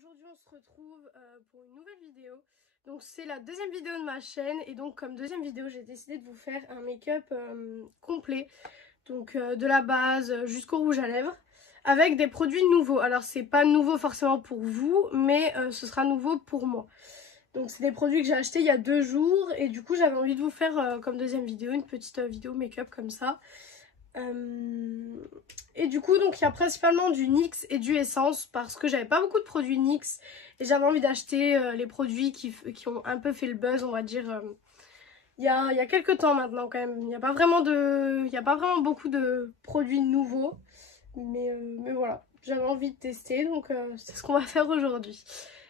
aujourd'hui on se retrouve pour une nouvelle vidéo. Donc c'est la deuxième vidéo de ma chaîne et donc comme deuxième vidéo j'ai décidé de vous faire un make-up complet. Donc de la base jusqu'au rouge à lèvres avec des produits nouveaux. Alors c'est pas nouveau forcément pour vous mais ce sera nouveau pour moi. Donc c'est des produits que j'ai achetés il y a 2 jours et du coup j'avais envie de vous faire comme deuxième vidéo une petite vidéo make-up comme ça. Et du coup donc il y a principalement du NYX et du Essence parce que j'avais pas beaucoup de produits NYX et j'avais envie d'acheter les produits qui ont un peu fait le buzz, on va dire il y a quelques temps maintenant quand même. Il n'y a pas vraiment beaucoup de produits nouveaux mais voilà, j'avais envie de tester donc c'est ce qu'on va faire aujourd'hui.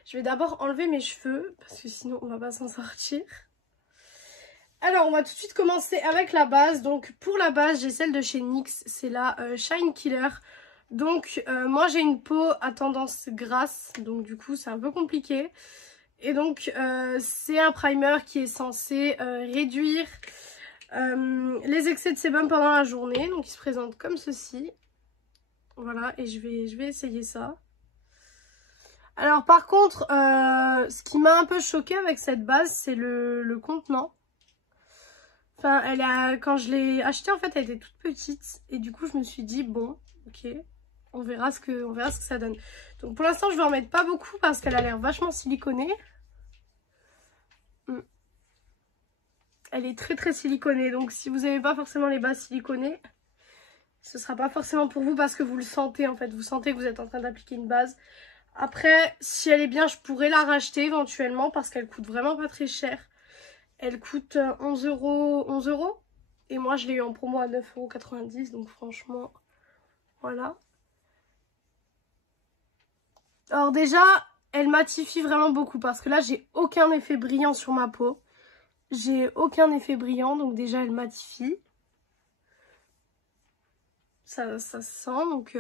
Je vais d'abord enlever mes cheveux parce que sinon on va pas s'en sortir. Alors on va tout de suite commencer avec la base. Donc pour la base j'ai celle de chez NYX, c'est la Shine Killer. Donc moi j'ai une peau à tendance grasse, donc du coup c'est un peu compliqué. Et donc c'est un primer qui est censé réduire les excès de sébum pendant la journée. Donc il se présente comme ceci. Voilà, et je vais essayer ça. Alors par contre, ce qui m'a un peu choquée avec cette base, c'est le contenant. Enfin, quand je l'ai achetée, en fait, elle était toute petite. Et du coup, je me suis dit, bon, ok, on verra ce que ça donne. Donc pour l'instant, je vais en mettre pas beaucoup parce qu'elle a l'air vachement siliconée. Elle est très très siliconée. Donc si vous n'avez pas forcément les bases siliconées, ce sera pas forcément pour vous parce que vous le sentez en fait. Vous sentez que vous êtes en train d'appliquer une base. Après, si elle est bien, je pourrais la racheter éventuellement parce qu'elle coûte vraiment pas très cher. Elle coûte 11 €. Et moi, je l'ai eu en promo à 9,90 €. Donc franchement, voilà. Alors déjà, elle matifie vraiment beaucoup. Parce que là, j'ai aucun effet brillant sur ma peau. J'ai aucun effet brillant. Donc déjà, elle matifie. Ça se sent. Donc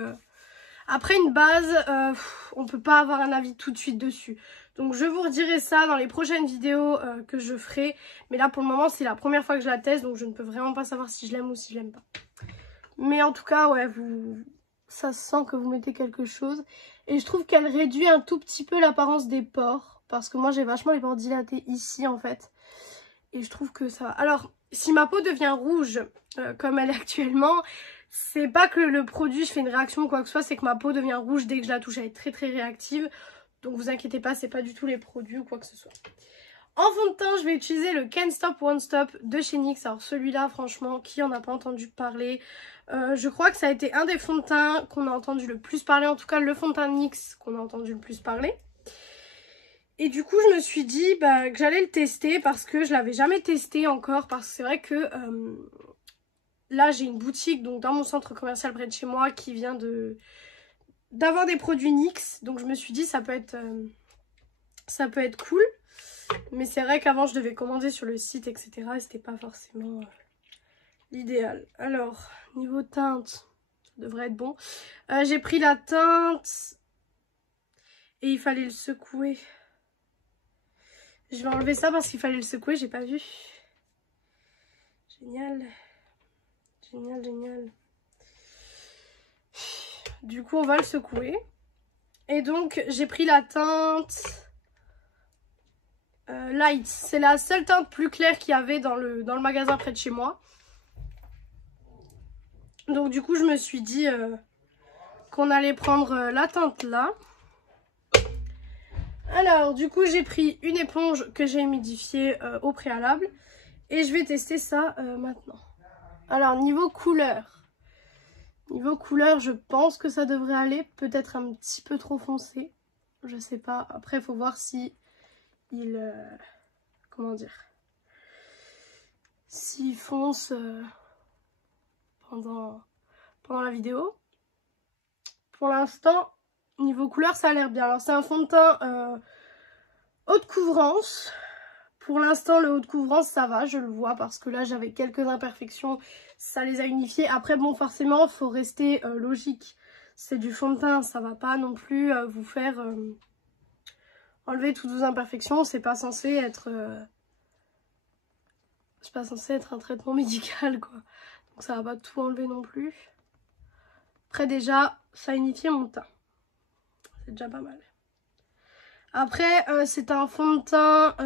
après une base, on peut pas avoir un avis tout de suite dessus. Donc je vous redirai ça dans les prochaines vidéos que je ferai. Mais là pour le moment c'est la première fois que je la teste. Donc je ne peux vraiment pas savoir si je l'aime ou si je l'aime pas. Mais en tout cas ouais, ça se sent que vous mettez quelque chose. Et je trouve qu'elle réduit un tout petit peu l'apparence des pores. Parce que moi j'ai vachement les pores dilatés ici en fait. Et je trouve que ça va. Alors si ma peau devient rouge comme elle est actuellement... C'est pas que le produit, je fais une réaction ou quoi que ce soit, c'est que ma peau devient rouge dès que je la touche, elle est très très réactive. Donc vous inquiétez pas, c'est pas du tout les produits ou quoi que ce soit. En fond de teint, je vais utiliser le Can't Stop Won't Stop de chez NYX. Alors celui-là, franchement, qui en a pas entendu parler? Je crois que ça a été un des fonds de teint qu'on a entendu le plus parler, en tout cas le fond de teint NYX qu'on a entendu le plus parler. Et du coup, je me suis dit que j'allais le tester parce que je l'avais jamais testé encore. Parce que c'est vrai que... là, j'ai une boutique donc dans mon centre commercial près de chez moi qui vient d'avoir des produits NYX. Donc je me suis dit ça peut être cool. Mais c'est vrai qu'avant je devais commander sur le site etc. Et c'était pas forcément l'idéal. Alors, niveau teinte, ça devrait être bon. J'ai pris la teinte et il fallait le secouer. Je vais enlever ça parce qu'il fallait le secouer, j'ai pas vu. Génial. Génial, génial. Du coup, on va le secouer. Et donc, j'ai pris la teinte Light. C'est la seule teinte plus claire qu'il y avait dans le magasin près de chez moi. Donc, du coup, je me suis dit qu'on allait prendre la teinte là. Alors, du coup, j'ai pris une éponge que j'ai humidifiée au préalable. Et je vais tester ça maintenant. Alors, niveau couleur, je pense que ça devrait aller. Peut-être un petit peu trop foncé. Je sais pas. Après, il faut voir si il... comment dire? S'il fonce pendant la vidéo. Pour l'instant, niveau couleur, ça a l'air bien. Alors, c'est un fond de teint haute couvrance. Pour l'instant, le haut de couvrance, ça va, je le vois, parce que là, j'avais quelques imperfections, ça les a unifiées. Après, bon, forcément, il faut rester logique. C'est du fond de teint, ça va pas non plus vous faire enlever toutes vos imperfections. C'est pas censé être... c'est pas censé être un traitement médical, quoi. Donc ça va pas tout enlever non plus. Après, déjà, ça a unifié mon teint. C'est déjà pas mal. Après, c'est un fond de teint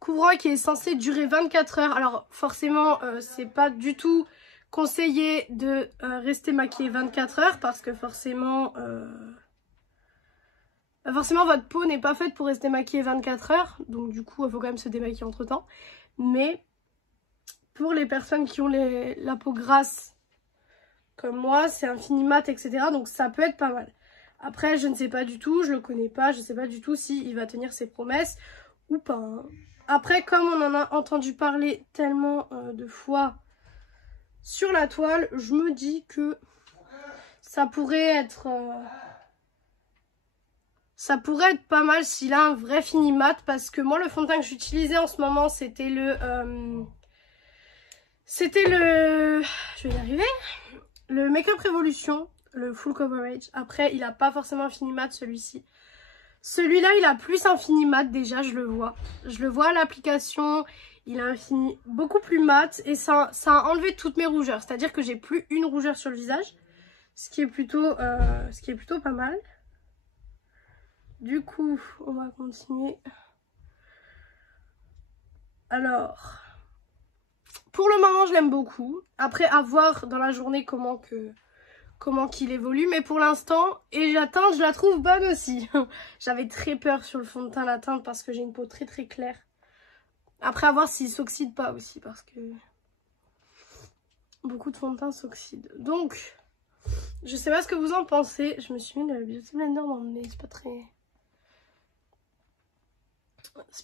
couvrant qui est censé durer 24 heures. Alors forcément, c'est pas du tout conseillé de rester maquillé 24 heures parce que forcément votre peau n'est pas faite pour rester maquillée 24 heures. Donc du coup, il faut quand même se démaquiller entre temps. Mais pour les personnes qui ont la peau grasse comme moi, c'est un fini mat, etc. Donc ça peut être pas mal. Après, je ne sais pas du tout, je le connais pas, je ne sais pas du tout s'il va tenir ses promesses ou pas. Hein. Après, comme on en a entendu parler tellement de fois sur la toile, je me dis que ça pourrait être pas mal s'il a un vrai fini mat. Parce que moi, le fond de teint que j'utilisais en ce moment, c'était le... je vais y arriver. Le Make Up Revolution, le Full Coverage. Après, il a pas forcément un fini mat, celui-ci. Celui-là, il a plus un fini mat déjà, je le vois. Je le vois à l'application. Il a un fini beaucoup plus mat et ça a enlevé toutes mes rougeurs. C'est-à-dire que j'ai plus une rougeur sur le visage. Ce qui est plutôt pas mal. Du coup, on va continuer. Alors, pour le moment, je l'aime beaucoup. Après, à voir dans la journée comment qu'il évolue. Mais pour l'instant, et la teinte, je la trouve bonne aussi. J'avais très peur sur le fond de teint, la teinte, parce que j'ai une peau très très claire. Après, à voir s'il s'oxyde pas aussi, parce que beaucoup de fond de teint s'oxydent. Donc, je sais pas ce que vous en pensez. Je me suis mis le Beauty Blender dans le nez, c'est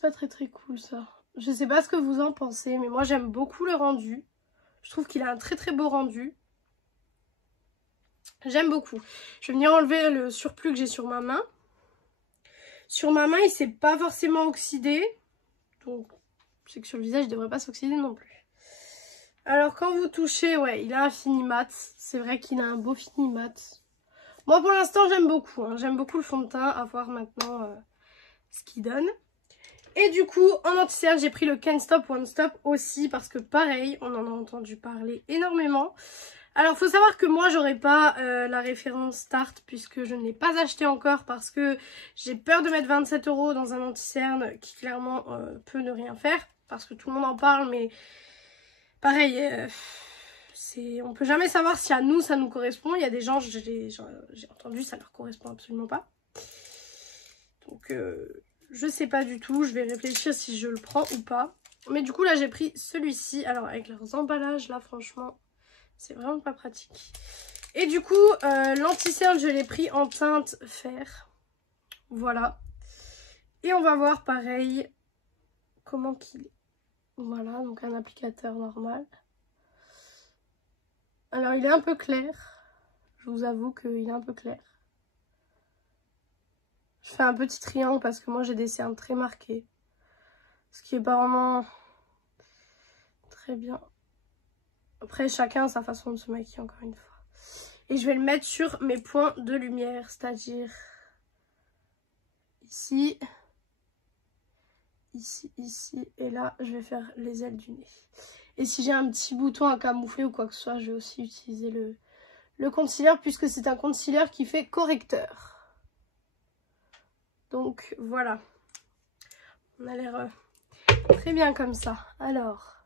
pas très cool ça. Je sais pas ce que vous en pensez, mais moi j'aime beaucoup le rendu. Je trouve qu'il a un très très beau rendu. J'aime beaucoup. Je vais venir enlever le surplus que j'ai sur ma main. Sur ma main, il s'est pas forcément oxydé. Donc, c'est que sur le visage, il devrait pas s'oxyder non plus. Alors, quand vous touchez, ouais, il a un fini mat. C'est vrai qu'il a un beau fini mat. Moi, pour l'instant, j'aime beaucoup. Hein. J'aime beaucoup le fond de teint. À voir maintenant ce qu'il donne. Et du coup, en anti-cerne, j'ai pris le Can't Stop One Stop aussi. Parce que pareil, on en a entendu parler énormément. Alors, faut savoir que moi, j'aurais pas la référence Tarte puisque je ne l'ai pas acheté encore parce que j'ai peur de mettre 27 € dans un anti-cerne qui clairement peut ne rien faire parce que tout le monde en parle, mais pareil, on peut jamais savoir si à nous ça nous correspond. Il y a des gens, j'ai entendu, ça leur correspond absolument pas. Donc, je sais pas du tout, je vais réfléchir si je le prends ou pas. Mais du coup, là, j'ai pris celui-ci. Alors, avec leurs emballages, là, franchement... c'est vraiment pas pratique. Et du coup, l'anti-cerne, je l'ai pris en teinte fer. Voilà. Et on va voir pareil comment qu'il est. Voilà, donc un applicateur normal. Alors, il est un peu clair. Je vous avoue qu'il est un peu clair. Je fais un petit triangle parce que moi, j'ai des cernes très marquées. Ce qui est pas vraiment très bien. Après, chacun a sa façon de se maquiller, encore une fois. Et je vais le mettre sur mes points de lumière, c'est-à-dire ici, ici, ici, et là, je vais faire les ailes du nez. Et si j'ai un petit bouton à camoufler ou quoi que ce soit, je vais aussi utiliser le concealer, puisque c'est un concealer qui fait correcteur. Donc, voilà. On a l'air très bien comme ça. Alors,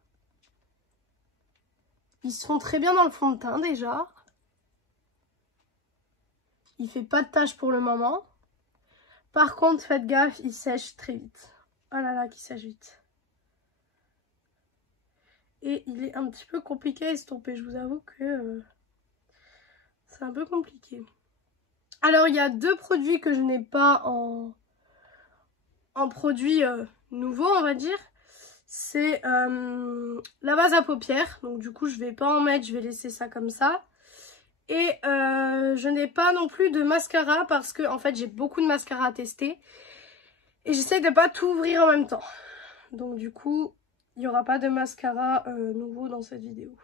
ils se font très bien dans le fond de teint, déjà. Il fait pas de taches pour le moment. Par contre, faites gaffe, il sèche très vite. Oh là là, qu'il sèche vite. Et il est un petit peu compliqué à estomper. Je vous avoue que c'est un peu compliqué. Alors, il y a deux produits que je n'ai pas en produit nouveau, on va dire. C'est la base à paupières. Donc, du coup, je vais pas en mettre. Je vais laisser ça comme ça. Et je n'ai pas non plus de mascara parce que, en fait, j'ai beaucoup de mascara à tester. Et j'essaie de pas tout ouvrir en même temps. Donc, du coup... il n'y aura pas de mascara nouveau dans cette vidéo.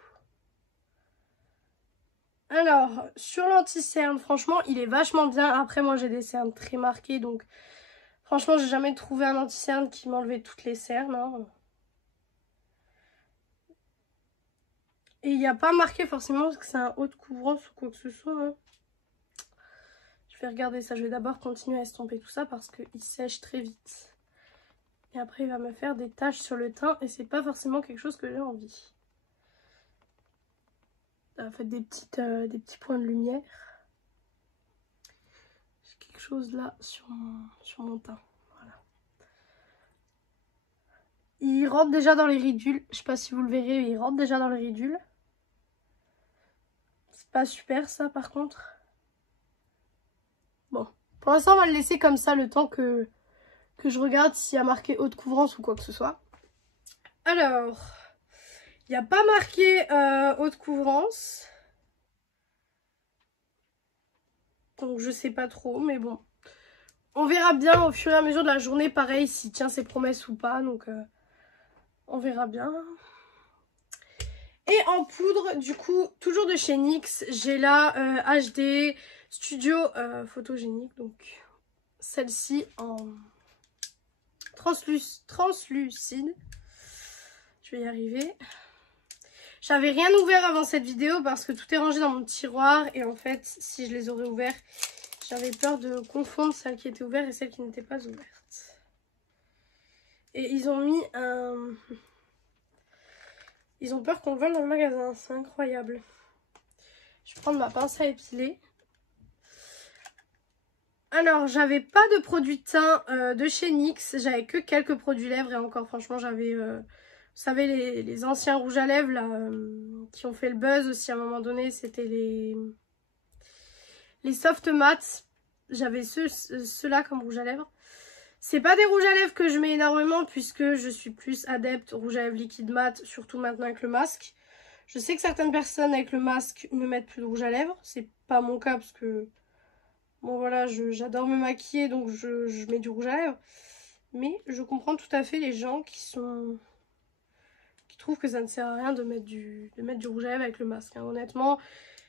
Alors, sur l'anti-cerne, franchement, il est vachement bien. Après, moi, j'ai des cernes très marquées. Donc, franchement, j'ai jamais trouvé un anti-cerne qui m'enlevait toutes les cernes. Hein. Et il n'y a pas marqué forcément parce que c'est un haut de couvrance ou quoi que ce soit. Hein. Je vais regarder ça. Je vais d'abord continuer à estomper tout ça parce qu'il sèche très vite. Et après, il va me faire des taches sur le teint et c'est pas forcément quelque chose que j'ai envie. Faites des petits points de lumière. J'ai quelque chose là sur mon teint. Voilà. Il rentre déjà dans les ridules. Je sais pas si vous le verrez, il rentre déjà dans les ridules. C'est pas super ça par contre. Bon, pour l'instant on va le laisser comme ça le temps que je regarde s'il y a marqué haute couvrance ou quoi que ce soit. Alors, il n'y a pas marqué haute couvrance. Donc je sais pas trop, mais bon. On verra bien au fur et à mesure de la journée, pareil, s'il tient ses promesses ou pas. Donc on verra bien. Et en poudre, du coup, toujours de chez NYX, j'ai la HD Studio Photogénique. Donc celle-ci en translucide. Je vais y arriver. J'avais rien ouvert avant cette vidéo parce que tout est rangé dans mon tiroir. Et en fait, si je les aurais ouverts, j'avais peur de confondre celle qui était ouverte et celle qui n'était pas ouverte. Et ils ont mis un... Ils ont peur qu'on le vole dans le magasin. C'est incroyable. Je vais prendre ma pince à épiler. Alors, j'avais pas de produit de teint de chez NYX. J'avais que quelques produits lèvres. Et encore, franchement, j'avais... vous savez, les anciens rouges à lèvres là, qui ont fait le buzz aussi à un moment donné. C'était les soft mattes. J'avais ceux-là comme rouge à lèvres. C'est pas des rouges à lèvres que je mets énormément puisque je suis plus adepte rouge à lèvres liquide mat, surtout maintenant avec le masque. Je sais que certaines personnes avec le masque ne mettent plus de rouge à lèvres. C'est pas mon cas parce que, bon voilà, j'adore me maquiller donc je mets du rouge à lèvres. Mais je comprends tout à fait les gens qui trouvent que ça ne sert à rien de mettre du rouge à lèvres avec le masque. Hein. Honnêtement,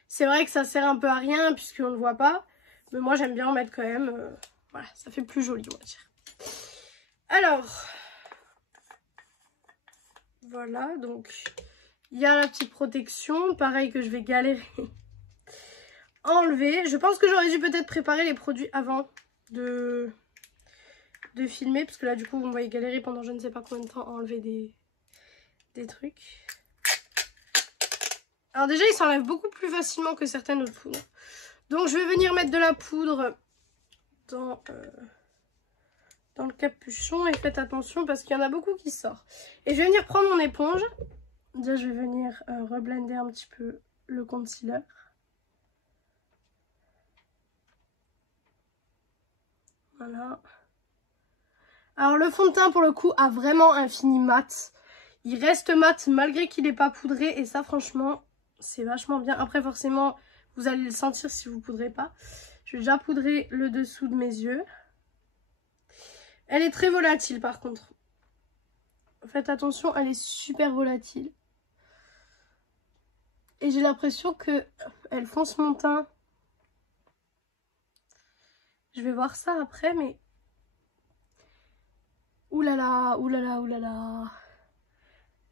c'est vrai que ça sert un peu à rien puisqu'on ne le voit pas. Mais moi j'aime bien en mettre quand même. Voilà, ça fait plus joli on va dire. Alors, voilà, donc il y a la petite protection, pareil que je vais galérer à enlever. Je pense que j'aurais dû peut-être préparer les produits avant de filmer, parce que là du coup vous me voyez galérer pendant je ne sais pas combien de temps à enlever des trucs. Alors déjà ils s'enlèvent beaucoup plus facilement que certaines autres poudres. Donc je vais venir mettre de la poudre dans le capuchon et faites attention parce qu'il y en a beaucoup qui sortent. Et je vais venir prendre mon éponge. Déjà je vais venir reblender un petit peu le concealer. Voilà. Alors le fond de teint pour le coup a vraiment un fini mat. Il reste mat malgré qu'il n'est pas poudré et ça franchement c'est vachement bien. Après forcément vous allez le sentir si vous ne poudrez pas. Je vais déjà poudrer le dessous de mes yeux. Elle est très volatile par contre. Faites attention, elle est super volatile. Et j'ai l'impression qu'elle fonce mon teint. Je vais voir ça après, mais... Oulala, oulala, oulala.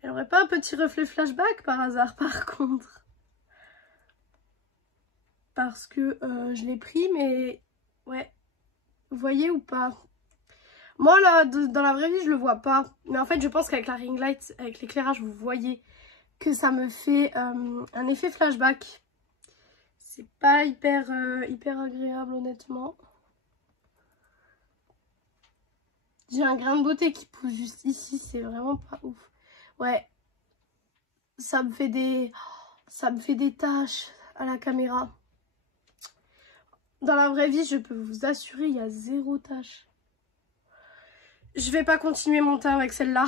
Elle aurait pas un petit reflet flashback par hasard par contre? Parce que je l'ai pris, mais... Ouais. Vous voyez ou pas? Moi, là, dans la vraie vie, je le vois pas. Mais en fait, je pense qu'avec la ring light, avec l'éclairage, vous voyez que ça me fait un effet flashback. C'est pas hyper agréable, honnêtement. J'ai un grain de beauté qui pousse juste ici. C'est vraiment pas ouf. Ouais. Ça me fait des taches à la caméra. Dans la vraie vie, je peux vous assurer, il y a 0 tache. Je vais pas continuer mon teint avec celle-là.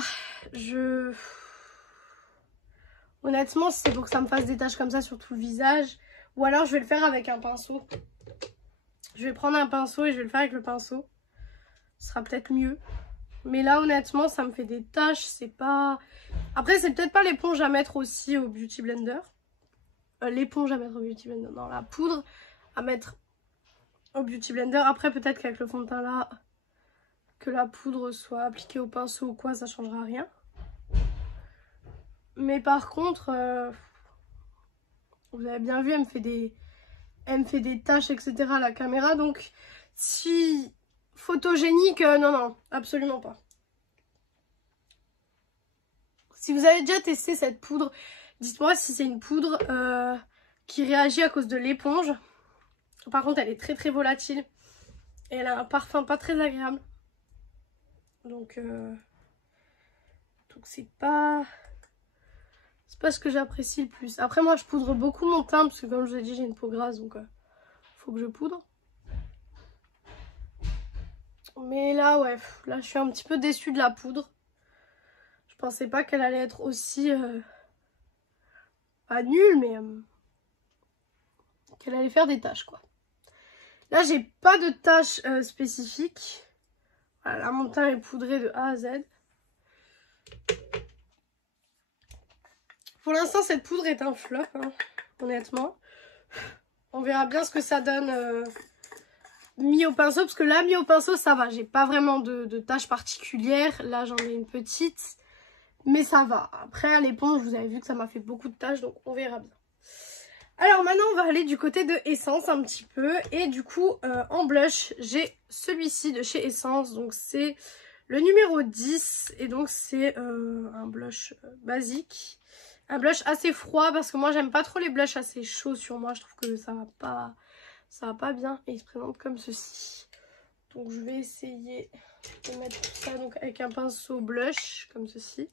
Honnêtement, si c'est pour que ça me fasse des taches comme ça sur tout le visage. Ou alors je vais le faire avec un pinceau. Je vais prendre un pinceau et je vais le faire avec le pinceau. Ce sera peut-être mieux. Mais là, honnêtement, ça me fait des taches. C'est pas... Après, c'est peut-être pas l'éponge à mettre aussi au Beauty Blender. L'éponge à mettre au Beauty Blender. Non, la poudre à mettre au Beauty Blender. Après, peut-être qu'avec le fond de teint là... que la poudre soit appliquée au pinceau ou quoi, ça changera rien. Mais par contre, vous avez bien vu, elle me fait des elle me fait des taches, etc. à la caméra. Donc, si photogénique, non, non, absolument pas. Si vous avez déjà testé cette poudre, dites-moi si c'est une poudre qui réagit à cause de l'éponge. Par contre, elle est très très volatile. Et elle a un parfum pas très agréable. Donc c'est pas ce que j'apprécie le plus. Après, moi, je poudre beaucoup mon teint parce que comme je vous ai dit, j'ai une peau grasse. Donc, faut que je poudre. Mais là, ouais, là, je suis un petit peu déçue de la poudre. Je pensais pas qu'elle allait être aussi... pas nulle, mais... qu'elle allait faire des taches, quoi. Là, j'ai pas de taches spécifiques. Voilà, mon teint est poudré de A à Z. Pour l'instant, cette poudre est un flop, hein, honnêtement. On verra bien ce que ça donne mis au pinceau. Parce que là, mis au pinceau, ça va. J'ai pas vraiment de taches particulières. Là, j'en ai une petite. Mais ça va. Après, à l'éponge, vous avez vu que ça m'a fait beaucoup de taches. Donc, on verra bien. Alors maintenant on va aller du côté de Essence un petit peu. Et du coup en blush j'ai celui-ci de chez Essence. Donc c'est le numéro 10. Et donc c'est un blush basique. Un blush assez froid parce que moi j'aime pas trop les blushs assez chauds sur moi. Je trouve que ça va pas bien. Et il se présente comme ceci. Donc je vais essayer de mettre tout ça donc, avec un pinceau blush comme ceci.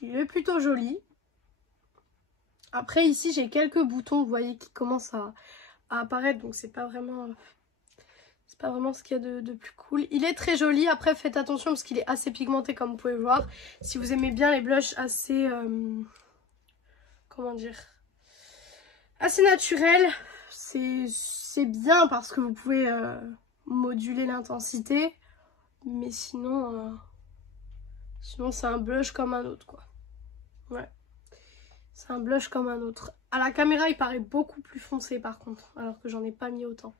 Il est plutôt joli. Après ici j'ai quelques boutons, vous voyez, qui commencent à apparaître. Donc c'est pas vraiment ce qu'il y a de plus cool. Il est très joli. Après faites attention parce qu'il est assez pigmenté comme vous pouvez voir. Si vous aimez bien les blushs assez... comment dire, assez naturels. C'est bien parce que vous pouvez moduler l'intensité. Mais sinon... sinon c'est un blush comme un autre quoi. Ouais. C'est un blush comme un autre. À la caméra, il paraît beaucoup plus foncé par contre, alors que j'en ai pas mis autant.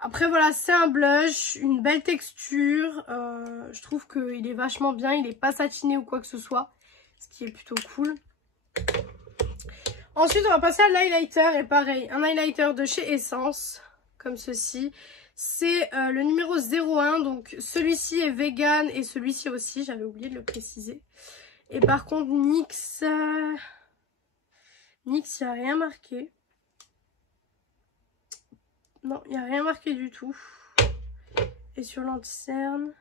Après voilà, c'est un blush, une belle texture. Je trouve qu'il est vachement bien, il n'est pas satiné ou quoi que ce soit, ce qui est plutôt cool. Ensuite, on va passer à l'highlighter. Et pareil, un highlighter de chez Essence, comme ceci. C'est le numéro 01, donc celui-ci est vegan et celui-ci aussi, j'avais oublié de le préciser. Et par contre, NYX, il n'y a rien marqué. Non, il n'y a rien marqué du tout. Et sur l'anti-cerne,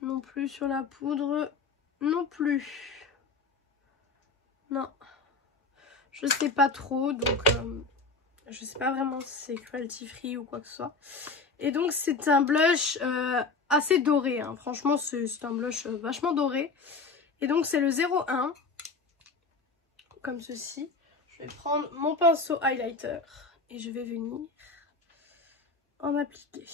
non plus. Sur la poudre, non plus. Non. Je sais pas trop, donc je sais pas vraiment si c'est cruelty free ou quoi que ce soit. Et donc c'est un blush assez doré, hein. Franchement c'est un blush vachement doré. Et donc c'est le 01, comme ceci. Je vais prendre mon pinceau highlighter et je vais venir en appliquer.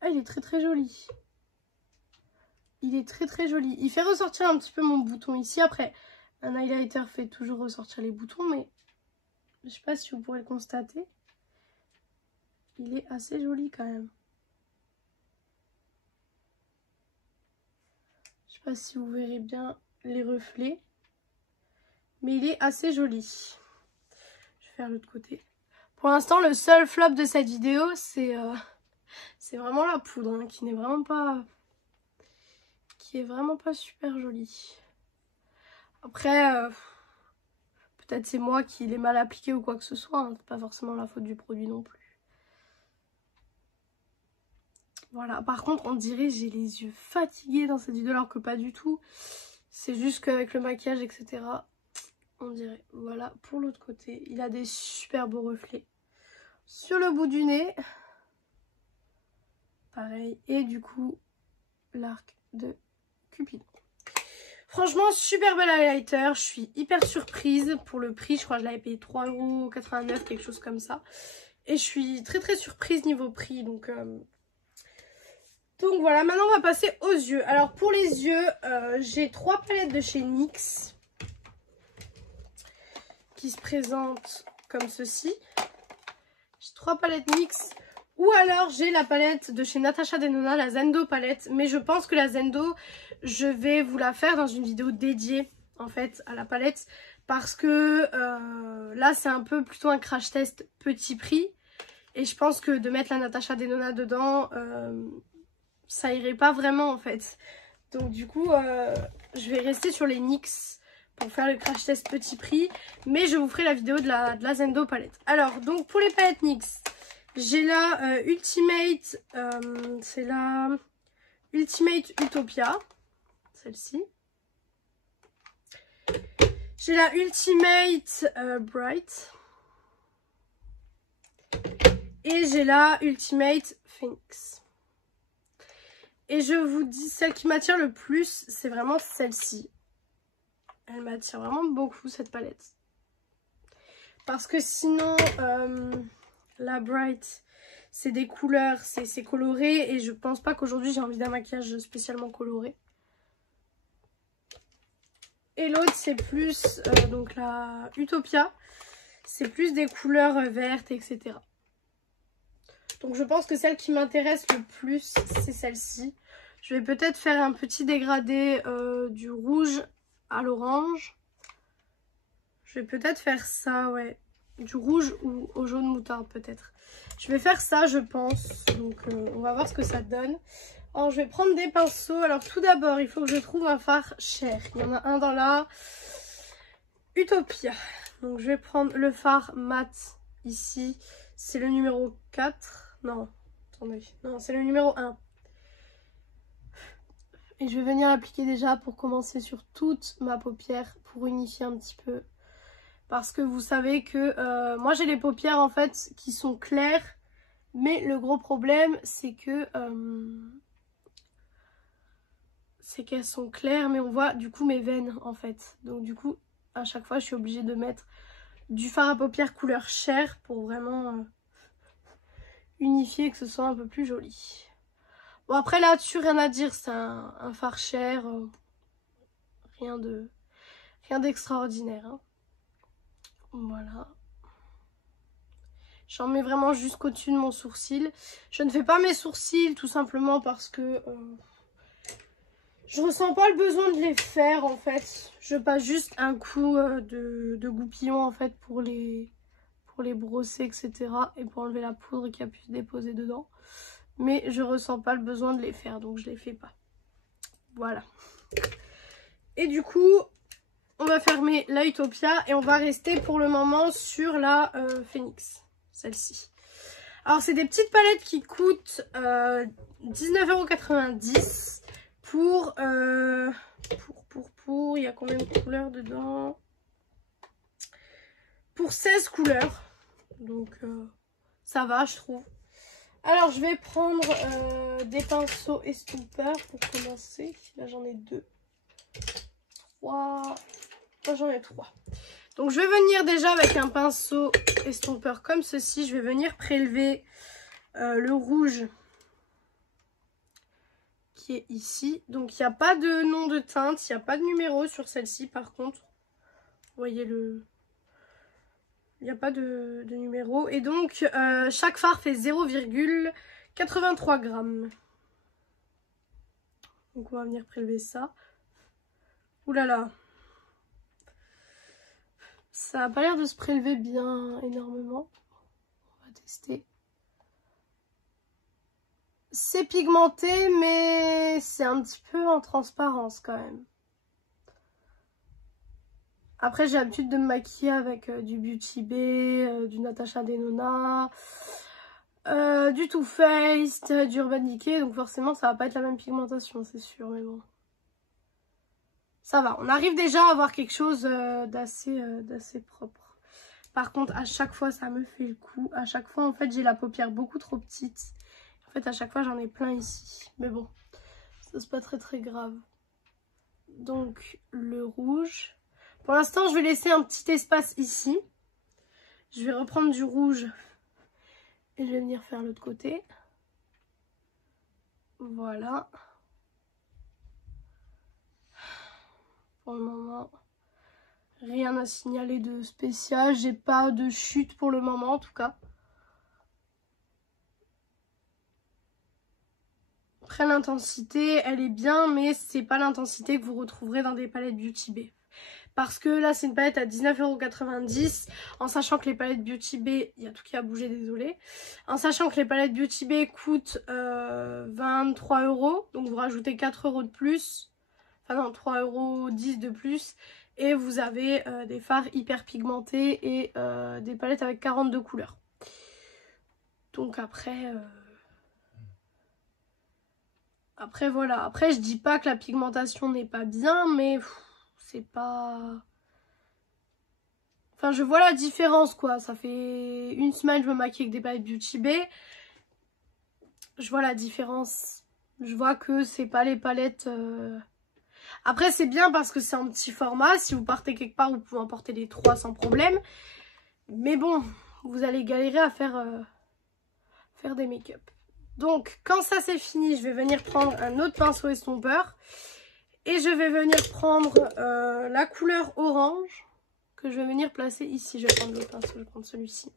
Ah, il est très très joli. Il est très très joli. Il fait ressortir un petit peu mon bouton ici. Après, un highlighter fait toujours ressortir les boutons, mais je sais pas si vous pourrez le constater. Il est assez joli quand même. Je sais pas si vous verrez bien les reflets. Mais il est assez joli. Je vais faire l'autre côté. Pour l'instant, le seul flop de cette vidéo, c'est vraiment la poudre, hein, qui est vraiment pas super jolie. Après, peut-être c'est moi qui l'ai mal appliqué ou quoi que ce soit. Hein. C'est pas forcément la faute du produit non plus. Voilà, par contre on dirait que j'ai les yeux fatigués dans cette vidéo alors que pas du tout. C'est juste qu'avec le maquillage etc. On dirait. Voilà, pour l'autre côté, il a des super beaux reflets. Sur le bout du nez, pareil. Et du coup, l'arc de Cupidon. Franchement, super bel highlighter. Je suis hyper surprise pour le prix. Je crois que je l'avais payé 3,89 €, quelque chose comme ça. Et je suis très très surprise niveau prix. Donc voilà, maintenant on va passer aux yeux. Alors pour les yeux, j'ai 3 palettes de chez NYX qui se présentent comme ceci. J'ai 3 palettes NYX Ou alors j'ai la palette de chez Natasha Denona, la Zendo palette. Mais je pense que la Zendo, je vais vous la faire dans une vidéo dédiée en fait à la palette. Parce que là c'est un peu plutôt un crash test petit prix. Et je pense que de mettre la Natasha Denona dedans, ça irait pas vraiment en fait. Donc du coup, je vais rester sur les NYX pour faire le crash test petit prix. Mais je vous ferai la vidéo de la Zendo palette. Alors, donc pour les palettes NYX, j'ai la Ultimate, c'est la Ultimate Utopia, celle-ci. J'ai la Ultimate Bright. Et j'ai la Ultimate Phoenix. Et je vous dis, celle qui m'attire le plus, c'est vraiment celle-ci. Elle m'attire vraiment beaucoup, cette palette. Parce que sinon, la Bright, c'est des couleurs, c'est coloré. Et je pense pas qu'aujourd'hui, j'ai envie d'un maquillage spécialement coloré. Et l'autre, c'est plus, donc la Utopia, c'est plus des couleurs vertes, etc. Donc je pense que celle qui m'intéresse le plus, c'est celle-ci. Je vais peut-être faire un petit dégradé du rouge à l'orange. Je vais peut-être faire ça, ouais. Du rouge ou au jaune moutarde peut-être. Je vais faire ça, je pense. Donc on va voir ce que ça donne. Alors je vais prendre des pinceaux. Alors tout d'abord, il faut que je trouve un fard cher. Il y en a un dans la Utopia. Donc je vais prendre le fard mat ici. C'est le numéro 4. Non, attendez. Non, c'est le numéro 1. Et je vais venir l'appliquer déjà pour commencer sur toute ma paupière pour unifier un petit peu. Parce que vous savez que moi j'ai les paupières en fait qui sont claires. Mais le gros problème c'est que c'est qu'elles sont claires mais on voit du coup mes veines en fait. Donc du coup à chaque fois je suis obligée de mettre du fard à paupières couleur chair pour vraiment unifier, que ce soit un peu plus joli. Bon après là-dessus rien à dire, c'est un fard chair, rien d'extraordinaire. Hein. Voilà. J'en mets vraiment jusqu'au-dessus de mon sourcil. Je ne fais pas mes sourcils tout simplement parce que je ressens pas le besoin de les faire en fait. Je passe juste un coup de goupillon en fait pour les brosser etc. Et pour enlever la poudre qui a pu se déposer dedans. Mais je ressens pas le besoin de les faire donc je les fais pas. Voilà. Et du coup on va fermer la Utopia et on va rester pour le moment sur la Phoenix. Celle-ci. Alors c'est des petites palettes qui coûtent 19,90 € pour il y a combien de couleurs dedans? Pour 16 couleurs. Donc ça va je trouve. Alors je vais prendre des pinceaux estompeurs pour commencer. Là j'en ai 2. 3. Là j'en ai 3. Donc je vais venir déjà avec un pinceau estompeur comme ceci. Je vais venir prélever le rouge qui est ici. Donc il n'y a pas de nom de teinte, il n'y a pas de numéro sur celle-ci par contre. Vous voyez le... Il n'y a pas de numéro. Et donc chaque fard fait 0,83 grammes. Donc on va venir prélever ça. Ouh là là. Ça n'a pas l'air de se prélever bien énormément. On va tester. C'est pigmenté, mais c'est un petit peu en transparence quand même. Après, j'ai l'habitude de me maquiller avec du Beauty Bay, du Natasha Denona, du Too Faced, du Urban Decay. Donc forcément, ça va pas être la même pigmentation, c'est sûr, mais bon. Ça va, on arrive déjà à avoir quelque chose d'assez propre. Par contre, à chaque fois, ça me fait le coup. À chaque fois, en fait, j'ai la paupière beaucoup trop petite. En fait, à chaque fois, j'en ai plein ici. Mais bon, ça c'est pas très grave. Donc, le rouge. Pour l'instant, je vais laisser un petit espace ici. Je vais reprendre du rouge. Et je vais venir faire l'autre côté. Voilà. Pour le moment, rien à signaler de spécial. J'ai pas de chute pour le moment en tout cas. Après l'intensité, elle est bien, mais c'est pas l'intensité que vous retrouverez dans des palettes Beauty Bay. Parce que là, c'est une palette à 19,90 €, en sachant que les palettes Beauty Bay, il y a tout qui a bougé, désolé. En sachant que les palettes Beauty Bay coûtent 23 €, donc vous rajoutez 4 € de plus. Enfin non, 3,10 € de plus. Et vous avez des fards hyper pigmentés et des palettes avec 42 couleurs. Donc après... Après voilà. Après je dis pas que la pigmentation n'est pas bien, mais c'est pas... Enfin je vois la différence quoi. Ça fait une semaine que je me maquille avec des palettes Beauty Bay. Je vois la différence. Je vois que c'est pas les palettes... Après c'est bien parce que c'est un petit format. Si vous partez quelque part, vous pouvez en porter les 3 sans problème. Mais bon, vous allez galérer à faire des make-up. Donc quand ça c'est fini, je vais venir prendre un autre pinceau estompeur. Et je vais venir prendre la couleur orange que je vais venir placer ici. Je vais prendre le pinceau, je vais prendre celui-ci.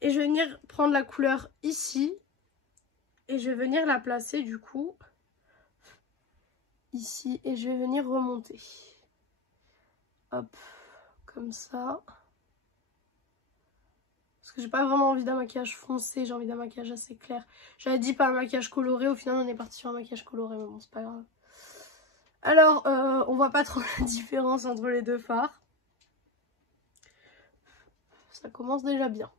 Et je vais venir prendre la couleur ici. Et je vais venir la placer du coup ici. Et je vais venir remonter. Hop, comme ça. Parce que j'ai pas vraiment envie d'un maquillage foncé, j'ai envie d'un maquillage assez clair. J'avais dit pas un maquillage coloré, au final on est parti sur un maquillage coloré, mais bon c'est pas grave. Alors, on voit pas trop la différence entre les deux fards. Ça commence déjà bien.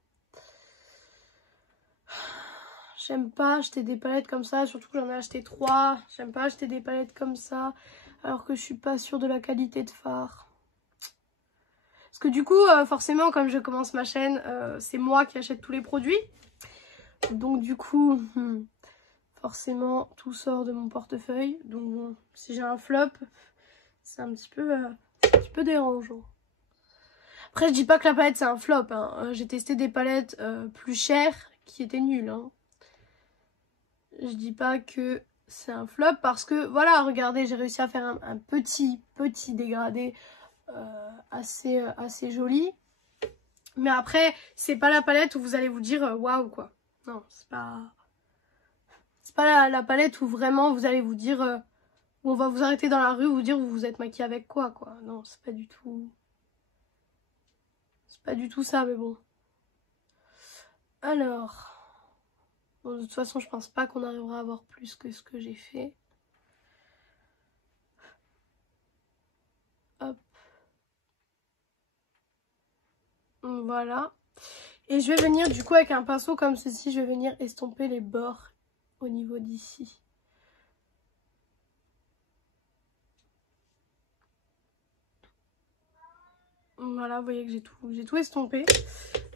J'aime pas acheter des palettes comme ça, surtout que j'en ai acheté 3. J'aime pas acheter des palettes comme ça, alors que je suis pas sûre de la qualité de fard. Parce que du coup, forcément, comme je commence ma chaîne, c'est moi qui achète tous les produits. Donc du coup, forcément, tout sort de mon portefeuille. Donc bon, si j'ai un flop, c'est un petit peu dérangeant. Après, je dis pas que la palette c'est un flop. Hein. J'ai testé des palettes plus chères qui étaient nulles. Hein. Je dis pas que c'est un flop parce que, voilà, regardez, j'ai réussi à faire un petit dégradé assez joli. Mais après, c'est pas la palette où vous allez vous dire waouh quoi. Non, c'est pas la palette où vraiment vous allez vous dire où on va vous arrêter dans la rue, vous dire vous vous êtes maquillé avec quoi. Non, c'est pas du tout. C'est pas du tout ça, mais bon. Alors. Bon, de toute façon, je pense pas qu'on arrivera à avoir plus que ce que j'ai fait. Hop. Voilà. Et je vais venir du coup avec un pinceau comme ceci, je vais venir estomper les bords au niveau d'ici. Voilà, vous voyez que j'ai tout estompé.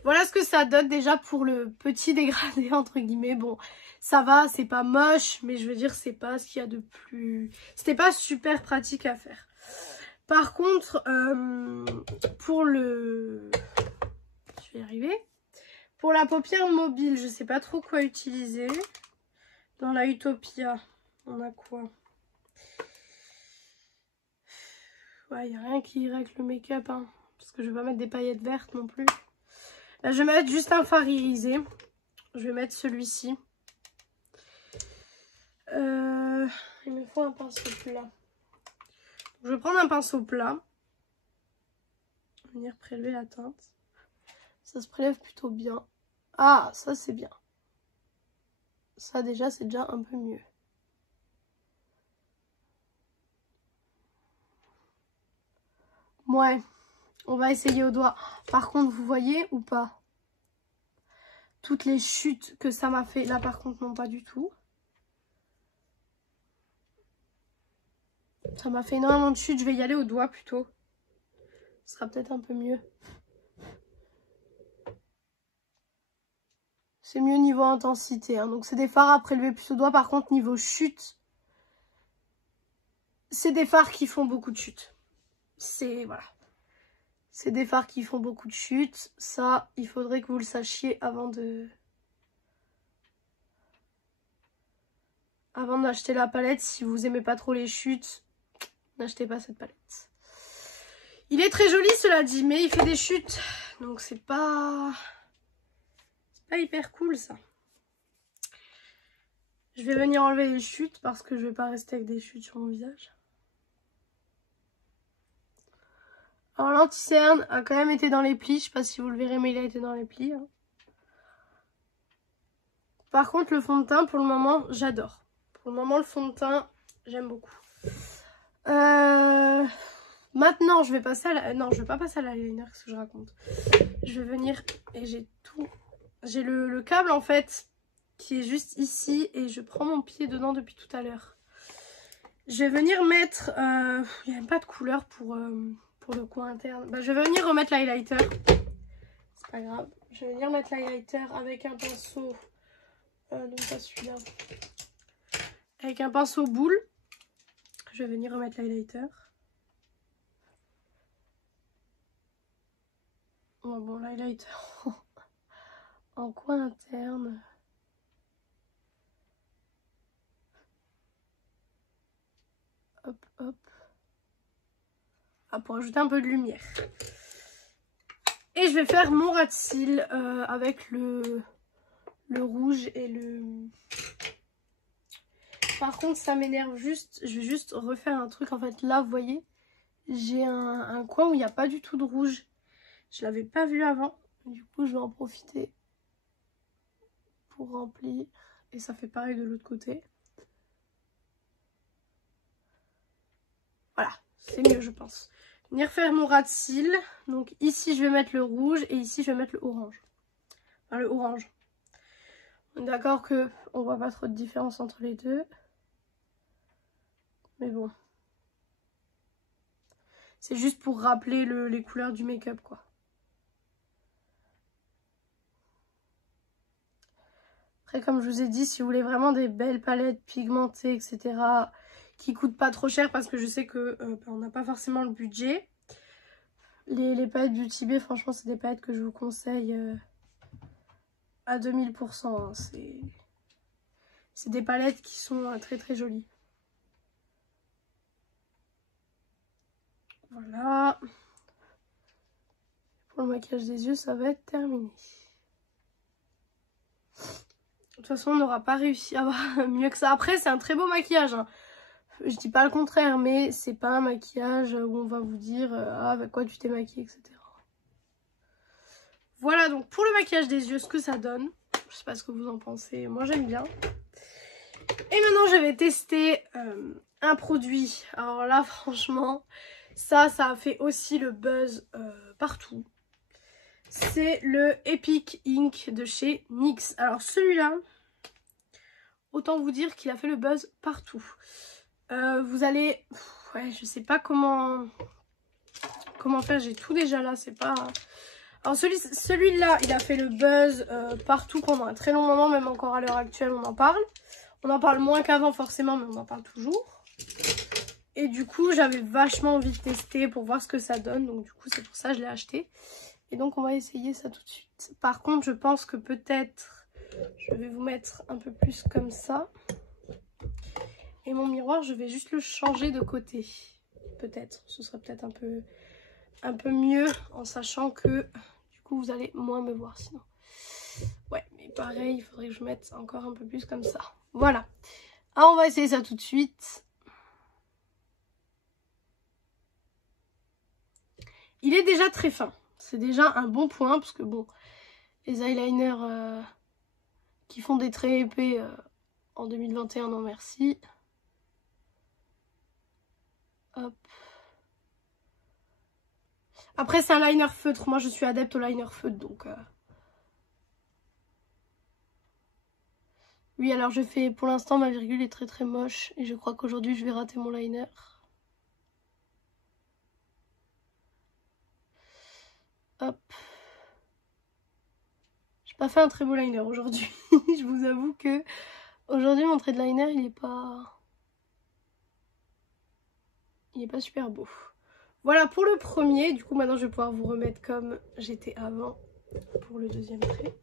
Voilà ce que ça donne déjà pour le petit dégradé entre guillemets. Bon, ça va, c'est pas moche, mais je veux dire c'est pas ce qu'il y a de plus... C'était pas super pratique à faire. Par contre, pour le... Je vais y arriver. Pour la paupière mobile, je sais pas trop quoi utiliser. Dans la Utopia, on a quoi? Ouais, il n'y a rien qui irait avec le make-up, hein, parce que je vais pas mettre des paillettes vertes non plus. Là, je vais mettre juste un fard irisé. Je vais mettre celui-ci. Il me faut un pinceau plat. Je vais prendre un pinceau plat. Venir prélever la teinte. Ça se prélève plutôt bien. Ah, ça c'est bien. Ça déjà, c'est déjà un peu mieux. Ouais, on va essayer au doigt. Par contre, vous voyez ou pas? Toutes les chutes que ça m'a fait. Là, par contre, non, pas du tout. Ça m'a fait énormément de chutes. Je vais y aller au doigt plutôt. Ce sera peut-être un peu mieux. C'est mieux niveau intensité. Hein. Donc, c'est des fards à prélever plus au doigt. Par contre, niveau chute, c'est des fards qui font beaucoup de chutes. Voilà. C'est des fards qui font beaucoup de chutes. Ça, il faudrait que vous le sachiez avant d'acheter la palette. Si vous aimez pas trop les chutes, n'achetez pas cette palette. Il est très joli cela dit, mais il fait des chutes. Donc c'est pas hyper cool ça. Je vais venir enlever les chutes parce que je vais pas rester avec des chutes sur mon visage. Alors l'anti-cerne a quand même été dans les plis. Je sais pas si vous le verrez, mais il a été dans les plis. Hein. Par contre, le fond de teint, pour le moment, j'adore. Pour le moment, le fond de teint, j'aime beaucoup. Maintenant, je vais passer à la... Non, je vais pas passer à l'eyeliner, qu'est-ce que je raconte. Je vais venir et j'ai tout... J'ai le câble, en fait, qui est juste ici. Et je prends mon pied dedans depuis tout à l'heure. Je vais venir mettre... Il n'y a même pas de couleur pour le coin interne. Bah, je vais venir remettre l'highlighter. C'est pas grave. Je vais venir mettre l'highlighter avec un pinceau... non, pas celui-là. Avec un pinceau boule. Je vais venir remettre l'highlighter. Oh, bon, l'highlighter en coin interne. Hop, hop. Ah, pour ajouter un peu de lumière. Et je vais faire mon ras de cils avec le rouge et le... Par contre, ça m'énerve juste. Je vais juste refaire un truc. En fait, là, vous voyez, j'ai un coin où il n'y a pas du tout de rouge. Je l'avais pas vu avant. Du coup, je vais en profiter pour remplir. Et ça fait pareil de l'autre côté. Voilà, c'est mieux, je pense. Venir faire mon ras de cils. Donc ici, je vais mettre le rouge et ici, je vais mettre le orange. Enfin, le orange. On est d'accord que on voit pas trop de différence entre les deux. Mais bon. C'est juste pour rappeler les couleurs du make-up, quoi. Après, comme je vous ai dit, si vous voulez vraiment des belles palettes pigmentées, etc., qui coûtent pas trop cher, parce que je sais que on n'a pas forcément le budget. Les palettes Beauty Bay, franchement, c'est des palettes que je vous conseille à 2000%. Hein. C'est des palettes qui sont très très jolies. Voilà. Pour le maquillage des yeux, ça va être terminé. De toute façon, on n'aura pas réussi à avoir mieux que ça. Après, c'est un très beau maquillage. Hein. Je dis pas le contraire, mais c'est pas un maquillage où on va vous dire ah, avec quoi tu t'es maquillée, etc. Voilà donc pour le maquillage des yeux, ce que ça donne. Je sais pas ce que vous en pensez. Moi, j'aime bien. Et maintenant, je vais tester un produit. Alors là, franchement, ça a fait aussi le buzz partout. C'est le Epic Ink de chez NYX. Alors celui-là, autant vous dire qu'il a fait le buzz partout. Vous allez... Ouais, je sais pas comment faire, j'ai tout déjà là, c'est pas... Alors celui-là, il a fait le buzz partout pendant un très long moment, même encore à l'heure actuelle, on en parle. On en parle moins qu'avant forcément, mais on en parle toujours. Et du coup, j'avais vachement envie de tester pour voir ce que ça donne. Donc du coup, c'est pour ça que je l'ai acheté. Et donc, on va essayer ça tout de suite. Par contre, je pense que peut-être, je vais vous mettre un peu plus comme ça. Et mon miroir, je vais juste le changer de côté. Peut-être, ce serait peut-être un peu mieux en sachant que du coup, vous allez moins me voir sinon. Ouais, mais pareil, il faudrait que je mette encore un peu plus comme ça. Voilà. Alors, on va essayer ça tout de suite. Il est déjà très fin. C'est déjà un bon point parce que bon, les eyeliners qui font des traits épais en 2021, non merci. Hop. Après, c'est un liner feutre. Moi, je suis adepte au liner feutre, donc... Oui, alors je fais... Pour l'instant, ma virgule est très très moche. Et je crois qu'aujourd'hui, je vais rater mon liner. Hop. J'ai pas fait un très beau liner aujourd'hui. Je vous avoue que... Aujourd'hui, mon trait de liner, il est pas... Il est pas super beau. Voilà pour le premier. Du coup, maintenant, je vais pouvoir vous remettre comme j'étais avant pour le deuxième trait.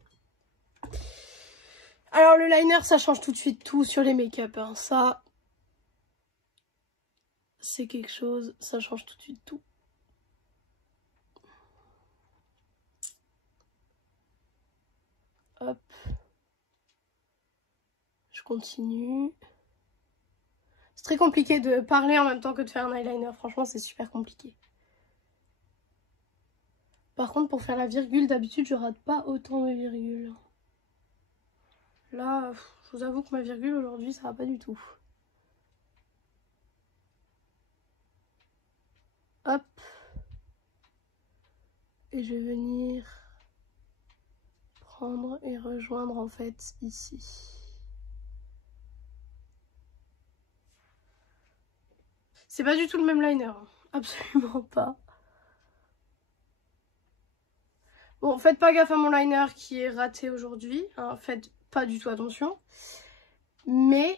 Alors, le liner, ça change tout de suite tout sur les make-up. Hein. Ça, c'est quelque chose. Ça change tout de suite tout. Hop. Je continue. C'est très compliqué de parler en même temps que de faire un eyeliner. Franchement, c'est super compliqué. Par contre, pour faire la virgule, d'habitude, je rate pas autant mes virgules. Là, je vous avoue que ma virgule aujourd'hui, ça va pas du tout. Hop. Et je vais venir prendre et rejoindre en fait ici. C'est pas du tout le même liner, hein. Absolument pas. Bon, faites pas gaffe à mon liner qui est raté aujourd'hui, hein. Faites pas du tout attention. Mais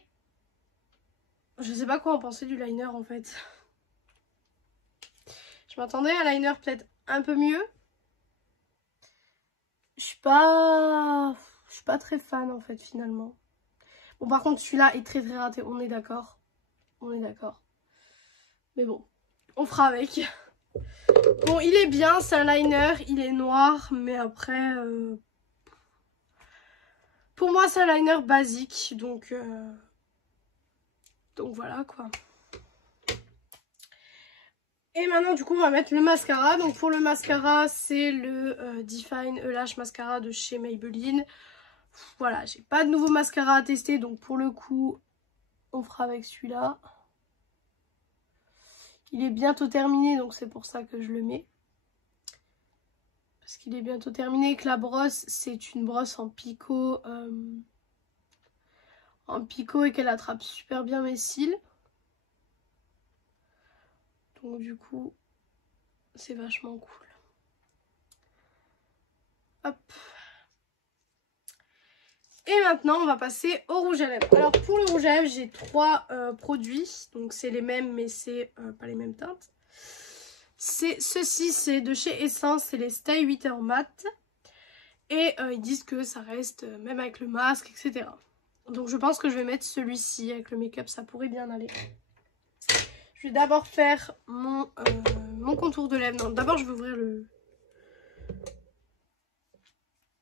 je sais pas quoi en penser du liner en fait. Je m'attendais à un liner peut-être un peu mieux. Je suis pas très fan en fait finalement. Bon, par contre celui-là est très très raté, on est d'accord. On est d'accord. Mais bon, on fera avec. Bon, il est bien, c'est un liner, il est noir, mais après... pour moi, c'est un liner basique, donc voilà quoi. Et maintenant, du coup, on va mettre le mascara. Donc pour le mascara, c'est le Define Lash Mascara de chez Maybelline. Voilà, j'ai pas de nouveau mascara à tester, donc pour le coup, on fera avec celui-là. Il est bientôt terminé, donc c'est pour ça que je le mets. Parce qu'il est bientôt terminé, que la brosse, c'est une brosse en picot. Et qu'elle attrape super bien mes cils. Donc du coup, c'est vachement cool. Hop. Et maintenant, on va passer au rouge à lèvres. Alors pour le rouge à lèvres, j'ai 3 produits. Donc c'est les mêmes, mais c'est pas les mêmes teintes. Ceci, c'est de chez Essence, c'est les Stay 8 Hour Matte. Et ils disent que ça reste, même avec le masque, etc. Donc je pense que je vais mettre celui-ci avec le make-up, ça pourrait bien aller. Je vais d'abord faire mon contour de lèvres. Non, d'abord je vais ouvrir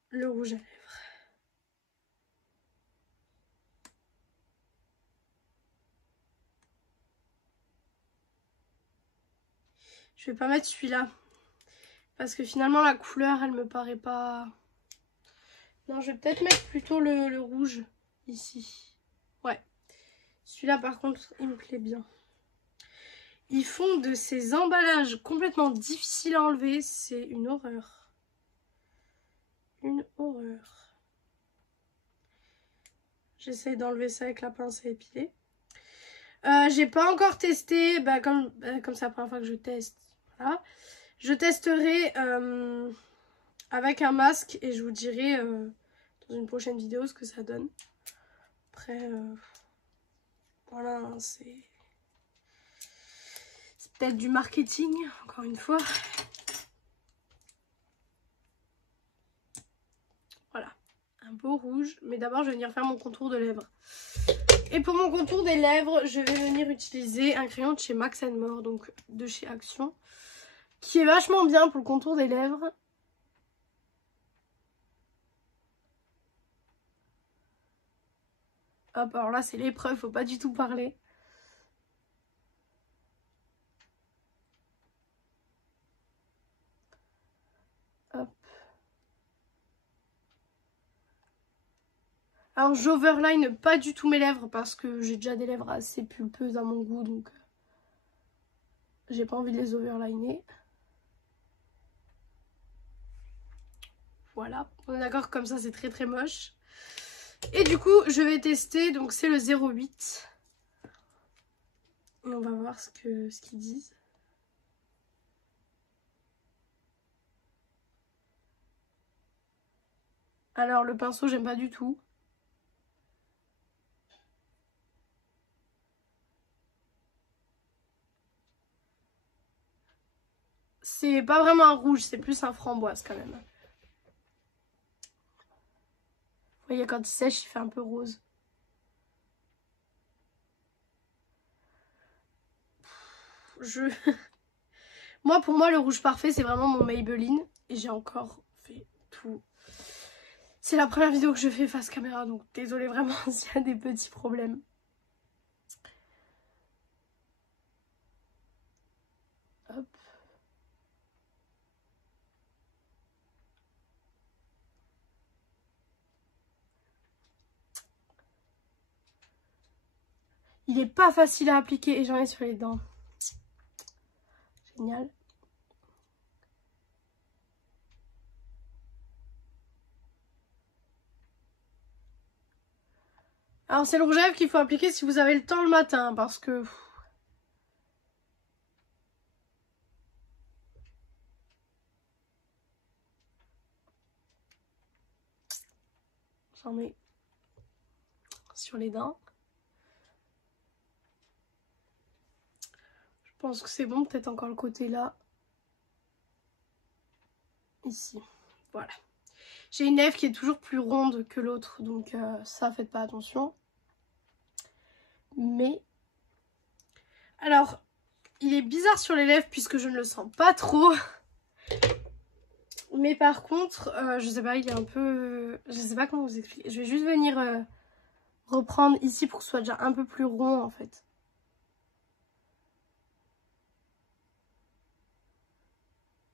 le rouge à lèvres. Je vais pas mettre celui-là. Parce que finalement la couleur elle me paraît pas... Non, je vais peut-être mettre plutôt le rouge ici. Ouais. Celui-là par contre il me plaît bien. Ils font de ces emballages complètement difficiles à enlever. C'est une horreur. Une horreur. J'essaie d'enlever ça avec la pince à épiler. J'ai pas encore testé. Comme c'est la première fois que je teste. Voilà. Je testerai avec un masque. Et je vous dirai dans une prochaine vidéo ce que ça donne. Après, voilà, hein, c'est peut-être du marketing, encore une fois. Voilà, un beau rouge. Mais d'abord, je vais venir faire mon contour de lèvres. Et pour mon contour des lèvres, je vais venir utiliser un crayon de chez Max & More, donc de chez Action, qui est vachement bien pour le contour des lèvres. Hop, alors là, c'est l'épreuve, faut pas du tout parler. Hop. Alors j'overline pas du tout mes lèvres parce que j'ai déjà des lèvres assez pulpeuses à mon goût, donc j'ai pas envie de les overliner. Voilà, on est d'accord, comme ça c'est très très moche. Et du coup je vais tester, donc c'est le 08. Et on va voir ce qu'ils disent. Alors le pinceau j'aime pas du tout. C'est pas vraiment un rouge, c'est plus un framboise quand même. Vous voyez, quand il sèche, il fait un peu rose. Moi, pour moi, le rouge parfait, c'est vraiment mon Maybelline. Et j'ai encore fait tout. C'est la première vidéo que je fais face caméra, donc désolée vraiment s'il y a des petits problèmes. Hop. Il est pas facile à appliquer et j'en ai sur les dents. Génial. Alors c'est le rouge à lèvres qu'il faut appliquer si vous avez le temps le matin parce que... J'en mets sur les dents. Je pense que c'est bon, peut-être encore le côté là. Ici, voilà. J'ai une lèvre qui est toujours plus ronde que l'autre, donc ça, faites pas attention. Mais... Alors, il est bizarre sur les lèvres puisque je ne le sens pas trop. Mais par contre, je sais pas, il est un peu... Je sais pas comment vous expliquer. Je vais juste venir reprendre ici pour que ce soit déjà un peu plus rond en fait.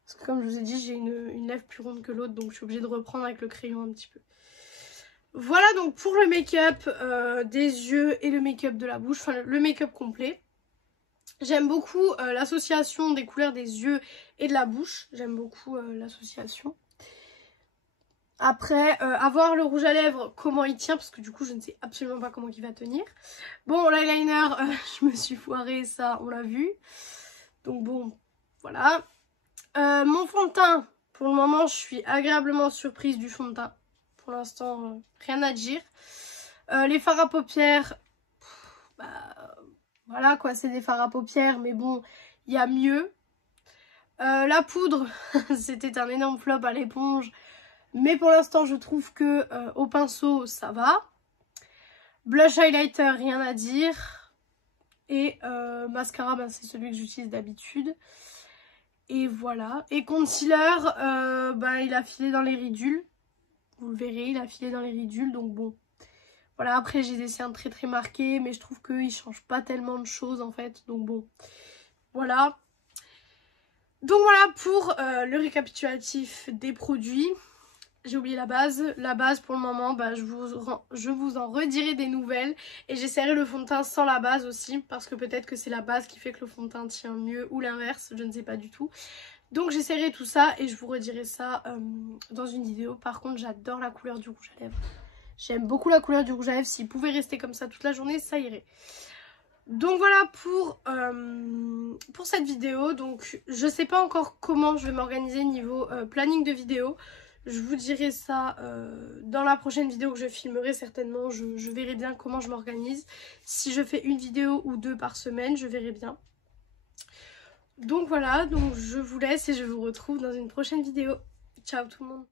Parce que comme je vous ai dit, j'ai une lèvre plus ronde que l'autre, donc je suis obligée de reprendre avec le crayon un petit peu. Voilà donc pour le make-up des yeux et le make-up de la bouche, enfin le make-up complet. J'aime beaucoup l'association des couleurs des yeux et de la bouche, j'aime beaucoup l'association. Après, avoir le rouge à lèvres, comment il tient, parce que du coup je ne sais absolument pas comment il va tenir. Bon, l'eyeliner, je me suis foirée, ça on l'a vu. Donc bon, voilà. Mon fond de teint, pour le moment je suis agréablement surprise du fond de teint. Pour l'instant, rien à dire. Les fards à paupières, voilà quoi, c'est des fards à paupières, mais bon, il y a mieux. La poudre, c'était un énorme flop à l'éponge, mais pour l'instant je trouve que au pinceau ça va. Blush highlighter, rien à dire. Et mascara, ben, c'est celui que j'utilise d'habitude. Et voilà. Et concealer, ben, il a filé dans les ridules. Vous le verrez, il a filé dans les ridules, donc bon. Voilà, après j'ai des cernes très très marquées, mais je trouve qu'il ne change pas tellement de choses en fait, donc bon. Voilà. Donc voilà pour le récapitulatif des produits. J'ai oublié la base. La base pour le moment, bah, je vous en redirai des nouvelles. Et j'essaierai le fond de teint sans la base aussi. Parce que peut-être que c'est la base qui fait que le fond de teint tient mieux ou l'inverse. Je ne sais pas du tout. Donc j'essaierai tout ça et je vous redirai ça dans une vidéo. Par contre, j'adore la couleur du rouge à lèvres. J'aime beaucoup la couleur du rouge à lèvres. S'il pouvait rester comme ça toute la journée, ça irait. Donc voilà pour cette vidéo. Donc je sais pas encore comment je vais m'organiser niveau planning de vidéo. Je vous dirai ça dans la prochaine vidéo que je filmerai certainement. Je verrai bien comment je m'organise. Si je fais une vidéo ou 2 par semaine, je verrai bien. Donc voilà, donc je vous laisse et je vous retrouve dans une prochaine vidéo. Ciao tout le monde.